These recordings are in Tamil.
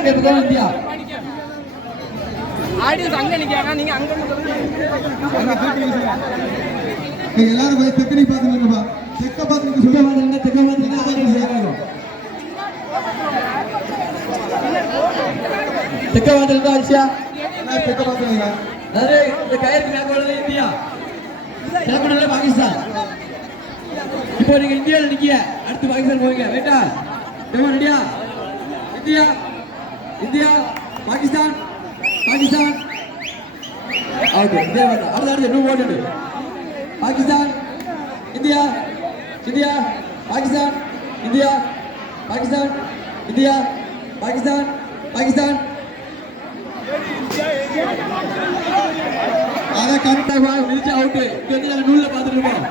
எடுத்துக்கோ இந்தியா. எல்லாரும் போய் தெக்கனி தெக்க பாத்துங்க தெக்க சொல்லுங்க பாத்துங்க தெக்க பாத்துங்க ஆடியன்ஸ் ஏறாங்க தெக்க பாத்துங்க ஆசியா எல்லாம் தெக்க பாத்துங்க अरे இந்த பேக் உள்ளது இந்தியா. கிளம்பினது பாகிஸ்தான். இப்போ நீங்க இந்தியாவில் நிக்கிய அடுத்து பாகிஸ்தான் போவீங்க. ரைட்டா டெமோ ரெடியா India? India Pakistan Pakistan. Okay இதே வேண்டாம். அடுத்து அடுத்து இன்னும் Pakistan India India Pakistan India Pakistan India Pakistan Pakistan. அதை கரெக்ட் கரெக்டாக மிதிச்சு அவுட்டு இங்க வந்து நாங்கள் நூலில் பார்த்துட்டு இருக்கோம்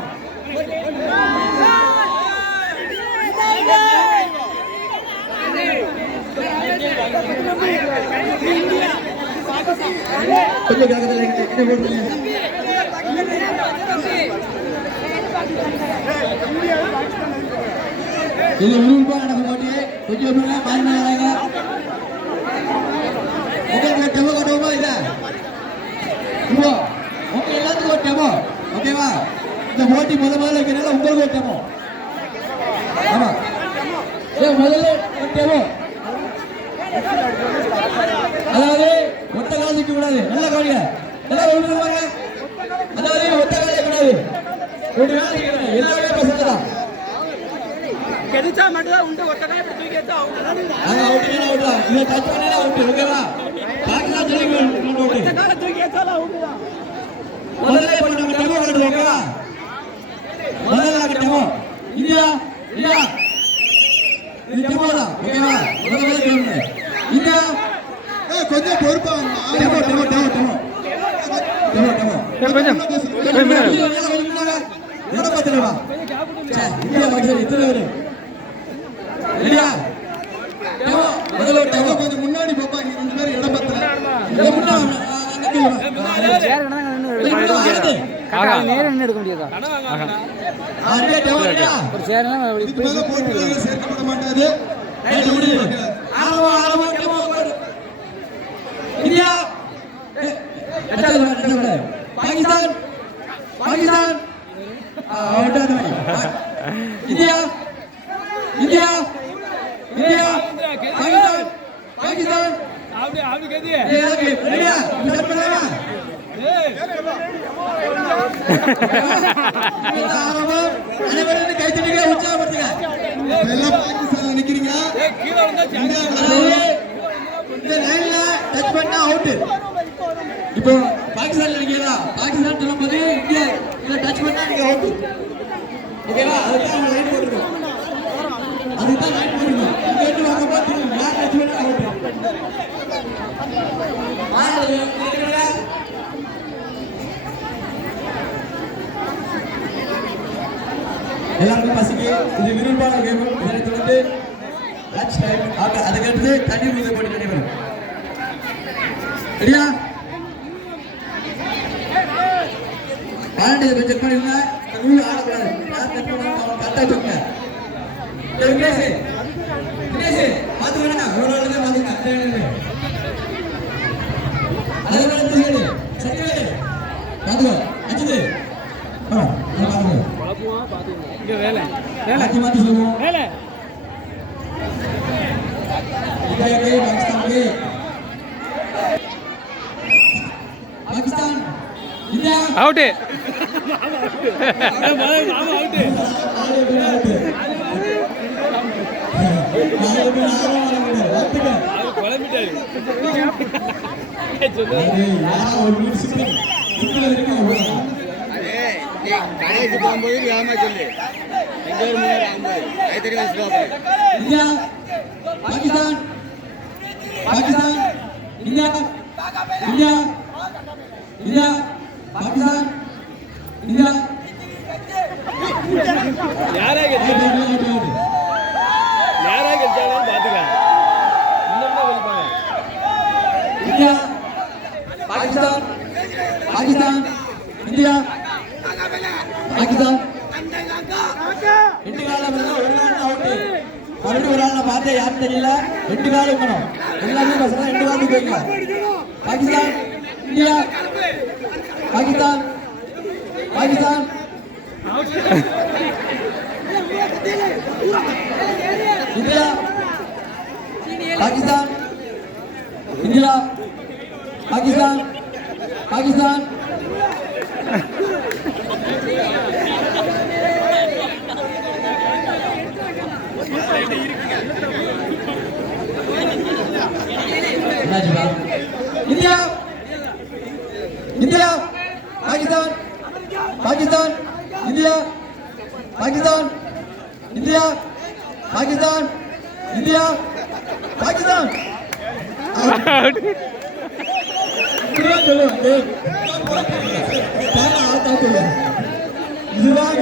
கொஞ்சம் கேட்கறதில்ல என்ன போடுறீங்க இது விறுவிறுப்பா நடக்கும் போட்டி கொஞ்சம் விறுவிறுப்பா மாறி மாறாங்க உங்களுக்கு டெமோ கொண்டுமா இதை இப்போ உங்க எல்லாத்துக்கும் ஒரு டெமோ ஓகேவா இந்த போட்டி முத முதல்ல வைக்கிறனால உங்களுக்கு ஒரு டெமோ ஆமா. ஏ முதல்ல ஒரு டெமோ அதாவது ஒத்த கால் நிற்க கூடாது நல்லா கவனிங்க எல்லாம் ஒன்று பாருங்க அதாவது ஒத்த கால் நிற்க கூடாது ஒரு கால் நிற்க கூடாது எல்லாமே பசங்க கெடிச்சா மட்டும் தான் உண்டு ஒட்டனா இப்படி தூக்கி எடுத்து அவங்க நாங்க அவுட் அவுட் தான் இதை டச் பண்ணா அவுட் ஓகேவா பாக்கிலாம் சொல்லி அவுட் கால தூக்கி எடுத்தாலும் அவுட்டு தான். முதல்ல இப்ப நம்ம டெமோ காட்டுறோம் ஓகேவா முதல்ல நம்ம டெமோ. இந்தியா இந்தியா இது டெமோ தான் ஓகேவா? முதல்ல டெமோ இந்தியா ஏய் கொஞ்சம் பொறுப்பா demo demo demo demo demo கொஞ்சம் எவ்வளோ பார்த்துருவா இந்தியா பாகிஸ்தான் எத்தனை பேரு இந்தியா டெமோ முதல்ல டெமோ கொஞ்சம் முன்னாடி பாப்பா இங்க ரெண்டு பேரும் இடம் பத்தல இங்க முன்னா அங்க நேரம் நின்று எடுக்க முடியாதா இந்தியா டெமோ இந்தியா ஒரு போட்டியாளர்கள் சேர்க்கப்பட மாட்டாது. India. Pakistan Pakistan. India India India Pakistan Pakistan. அப்படி அப்படி கதி. ஏய், இருக்கு. ரெடியா? இந்த ஆரம்பம் அனைவரும் கை தட்டுங்க உற்சாகப்படுத்துங்க. எல்லாம் பாகிஸ்தான்ல நிக்கிறீங்க இந்த லைன்ல டச் பண்ணா அவுட் இப்போ பாகிஸ்தான் நினைக்கிறதா பாகிஸ்தான் சொல்லும் போது இந்தியா இதை டச் பண்ணா நீங்க அவுட் ஓகேவா அதுதான் அவங்க லைன் போட்டுருக்கோம். அதுதான் லைன் போட்டுருக்கோம். இங்க இருந்து வாங்க பார்த்து யார் டச் பண்ணா அவுட் எல்லாருக்கும் பசிக்கு. இது விரும்பான கேம் இதனை தொடர்ந்து லஞ்ச் டைம் அதுக்கு தண்ணீர் ஊதி போட்டு நடைபெறும். ரெடியா ஆல்ரெடி ரிஜெக்ட் பண்ணிருந்தா ரூல் ஆடக்கூடாது யார் டச் பண்ணாலும் அவன் கரெக்டாக வச்சுக்கோங்க தினேஷ் தினேஷ் மாற்று வேணா ஒரு நாள் தான் மாற்றுங்க அதனால அவுட்டு கணேஷ் போகும்போது ஏமா சொல்லு எங்க ஒரு முன்னாடி ஆகும்போது கைத்தறி India Pakistan. Pakistan India India India Pakistan India யாராக யாராக இருக்காங்கன்னு பாத்துக்க இந்தியா பாகிஸ்தான் பாகிஸ்தான் இந்தியா பாகிஸ்தான். ரெண்டு காலம் ஒரு காலம் அவுட்டு மறுபடியும் ஒரு ஆள் பார்த்தே யாரும் தெரியல. ரெண்டு காலம் இருக்கணும். எல்லாருமே பசங்க ரெண்டு காலம் போய்க்கலாம் Pakistan India Pakistan Pakistan. Pakistan India Pakistan Pakistan. India India Pakistan Pakistan. India Pakistan India Pakistan India Pakistan இப்படிதான் சொல்லுவேன் டேய். தானா இதுதான்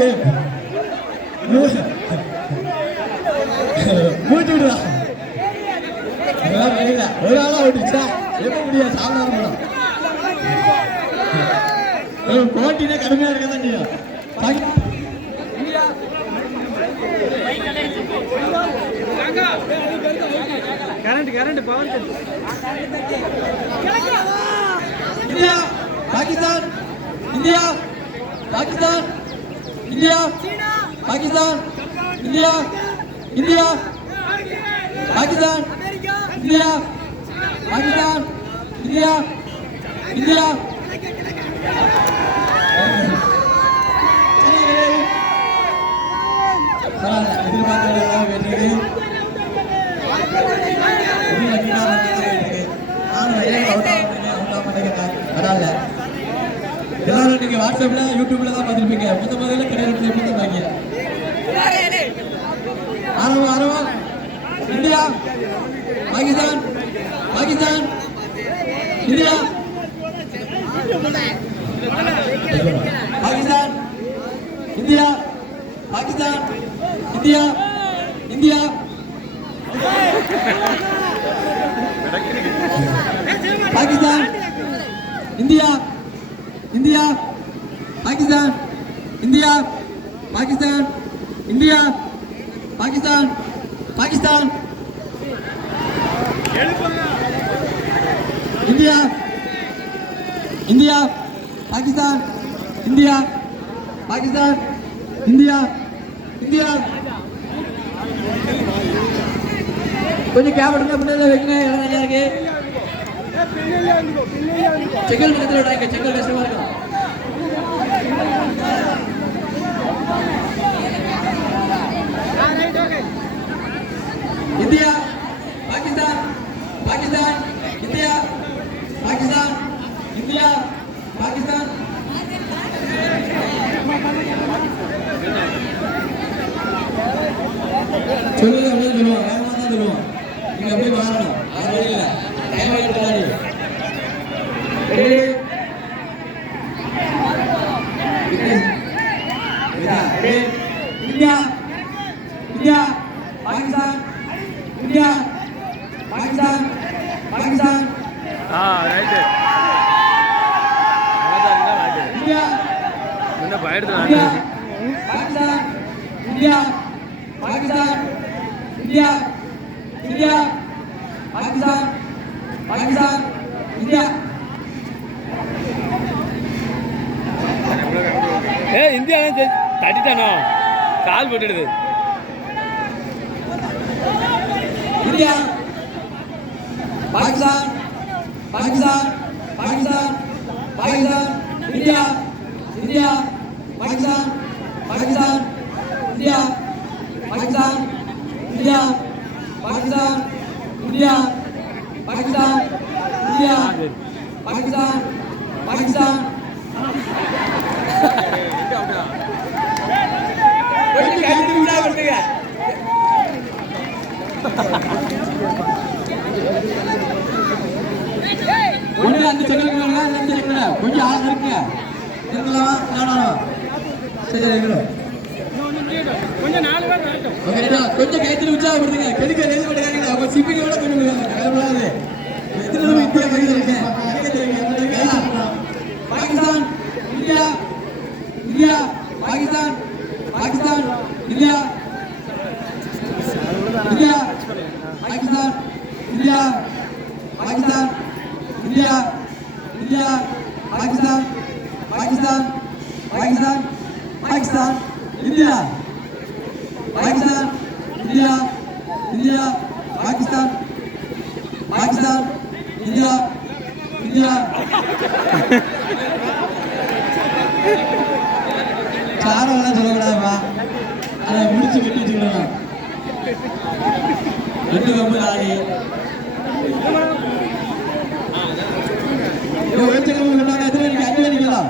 மூச்சு விடுறா இதெல்லாம் வெளியில ஒரு ஆளா ஓட்டுச்சா எப்ப முடியாது சாதாரண போட்டினா கடுமையா இருக்கதான் செய்யும் current current power India Pakistan India Pakistan India Pakistan India India Pakistan India Pakistan India India மாட்டேங்க, out ஆக மாட்டேங்கிறேன். பரவாயில்ல. எல்லாரும் நீங்க வாட்ஸ்அப்ல யூடியூப்ல தான் பார்த்திருப்பீங்க முத முதல்ல கிடையாது பார்த்துருப்பாங்க ஆரவம் ஆரவம் India Pakistan Pakistan India Pakistan India Pakistan India India. Pakistan India India. Pakistan India. Pakistan India. Pakistan Pakistan. India India. Pakistan India. Pakistan India. India. கொஞ்சம் கேபிட்டல் முன்னாடி வைக்கணும் இடம் நல்லா இருக்கு. செங்கல் பக்கத்தில் விடாங்க செங்கல் கஷ்டமா இருக்கும் India Pakistan Pakistan India Pakistan India Pakistan. சொல்லுங்க அப்படியே சொல்லுவோம் வேகமா தான் சொல்லுவோம் நீங்க அப்படியே மாறணும் வேற வழி இல்லை. டைம் ஆகிட்டு ready India. India. Pakistan. India. Pakistan. Pakistan. ஆ ரைட்டு. இந்தியா. என்ன பயடுது India. Pakistan. India. Pakistan India India Pakistan Pakistan India. ஏ இந்தியா தட்டிட்டானோ? கால் போட்டுடுது. India Pakistan Pakistan Pakistan Pakistan India India Pakistan Pakistan India. Pakistan India Pakistan India Pakistan India Pakistan Pakistan. கொஞ்சம் அந்த செங்கலுக்கு கொஞ்சம் ஆள் இருக்குங்க இருக்கலாமா சரி இருக்கணும் கொஞ்சம் நாலு பேர் வரட்டும் ஓகேடா கொஞ்சம் கைத்துல உற்சாகப்படுத்துங்க. கெடுக்க ரேஸ் பண்ணுறாங்க அவங்க கொண்டு போயிருக்காங்க எத்தனை தடவை இந்தியா கையில் இருக்கேன் Pakistan India India Pakistan Pakistan India India Pakistan India Pakistan India India Pakistan Pakistan Pakistan Pakistan India. Pakistan India India Pakistan Pakistan India India. சாரம்லாம் சொல்லக்கூடாதுப்பா அதை முடிச்சு கட்டி வச்சுக்கலாம் ரெண்டு கம்பு ஆடி வெளிச்சம் சொன்னாங்க எத்தனை மணிக்கு? அஞ்சு மணிக்குங்களா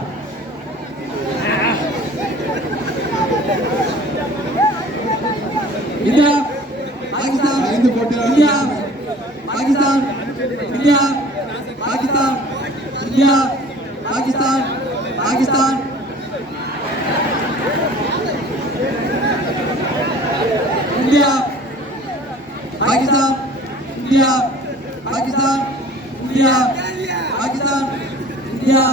India Pakistan India Pakistan Pakistan India Pakistan India Pakistan India Pakistan India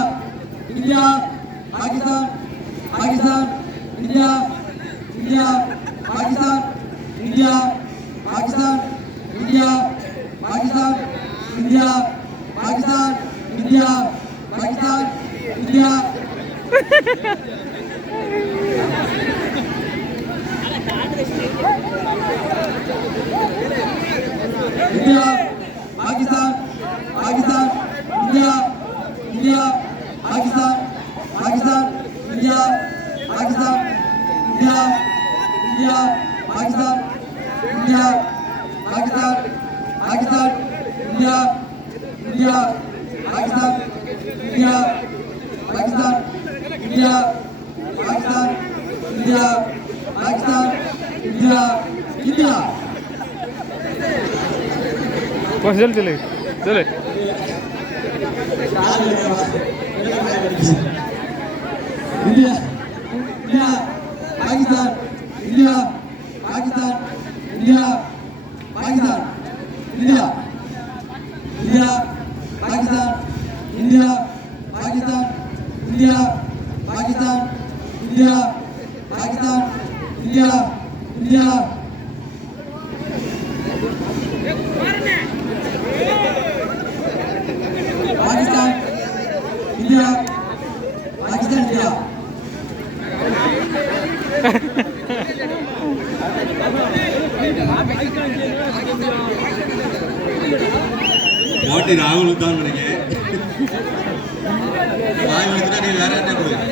Pakistan India Pakistan India India. बस जल्दी चले चले। India India Pakistan India Pakistan India Pakistan India. India Pakistan India Pakistan India Pakistan. India Pakistan India India Pakistan India Pakistan India போட்டி ராகுல் தான் நினைக்கிறேன் ராகுல் நீ வேற என்ன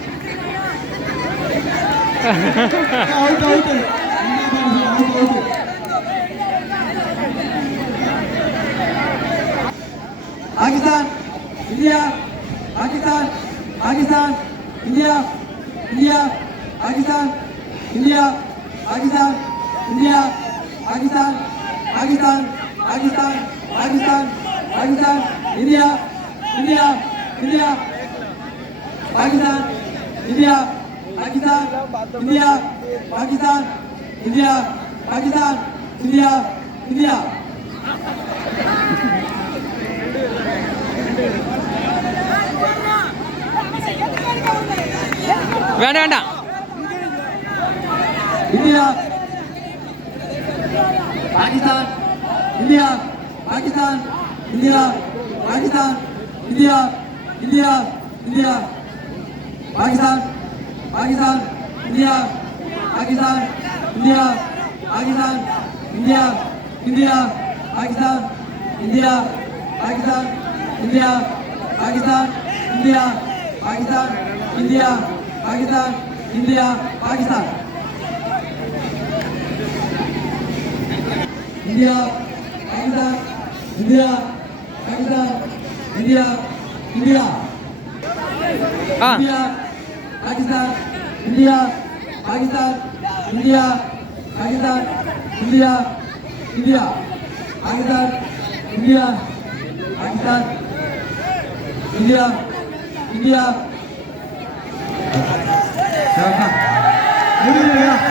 out out out out Pakistan India Pakistan Pakistan India India Pakistan India Pakistan India Pakistan Pakistan Pakistan Pakistan Pakistan India India India Pakistan India Pakistan India Pakistan India Pakistan India India വേണ്ട വേണ്ട India Pakistan India Pakistan India Pakistan India India India 아기산 인디야 아기산 인디야 아기산 인디야 인디야 아기산 인디야 아기산 인디야 아기산 인디야 아기산 인디야 아기산 인디야 아기산 인디야 아기산 인디야 아기산 인디야 인디야 아. 인디야 Pakistan India Pakistan India Pakistan India India Pakistan India Pakistan India India. முடியலையா